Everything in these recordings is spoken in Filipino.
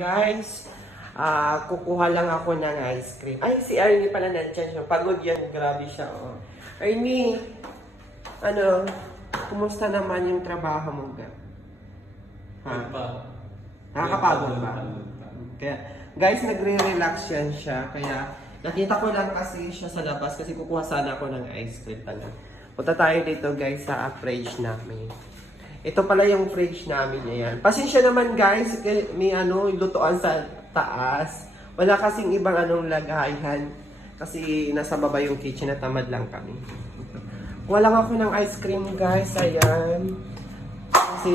Guys, kukuha lang ako ng ice cream. Ay, si Ernie pala nandyan siya. Pagod yan. Grabe siya. Oh. Ernie, kumusta naman yung trabaho mo? Ha? Nakakapagod ba? Kaya, guys, nagre-relax yan siya. Kaya, nakita ko lang kasi siya sa labas kasi kukuha sana ako ng ice cream pala. Punta tayo dito guys sa fridge namin. Ito pala yung fridge namin, ayan. Pasensya naman guys, may lutuan sa taas. Wala kasing ibang lagayan. Kasi nasa baba yung kitchen at tamad lang kami. Kuha lang ako ng ice cream guys, ayan. Kasi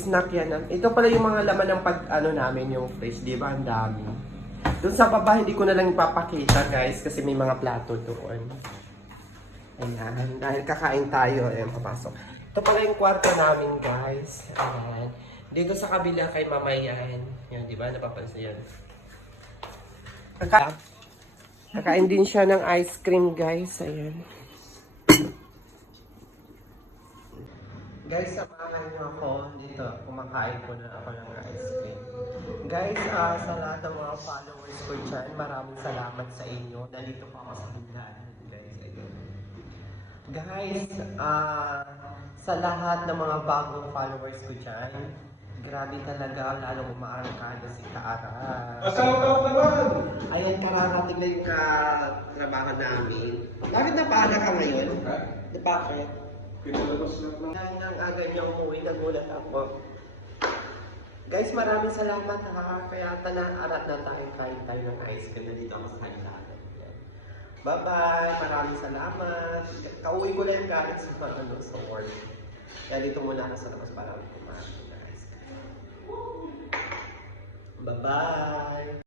snack yan. Ito pala yung mga laman ng namin yung fridge, di ba? Ang dami. Doon sa baba, hindi ko na lang ipapakita guys kasi may mga plato doon. Ayan, dahil kakain tayo, ayan, papasok. Ito pala yung kwarto namin, guys. Ayan. Dito sa kabila kay Mama yan. Yan, di ba? Napapansin yan. Kakain din siya ng ice cream, guys. Ayan. Guys, samahan niyo ako dito. Kumakain ko na ako ng ice cream. Guys, sa lahat ng mga followers ko dyan, maraming salamat sa inyo. Nandito pa ako sa biglaan. Guys, sa lahat ng mga bagong followers ko dyan, grabe talaga, lalong umaarangkada si Kara. Masama naman! Ayan, kararating na yung trabaho namin. Bakit napaaga ka ngayon? Ha? Bakit? Pinalabas lang. Dahil nang aga niya umuwi, nagulat ako. Guys, maraming salamat ha. Kaya arat na tayo, kain tayo ng ice cream na dito ako sa kanila. Bye-bye! Maraming salamat! Kauwi ko lang guys sa work. Kaya dito muna ako sa labas para kumain ng ice cream. Bye-bye!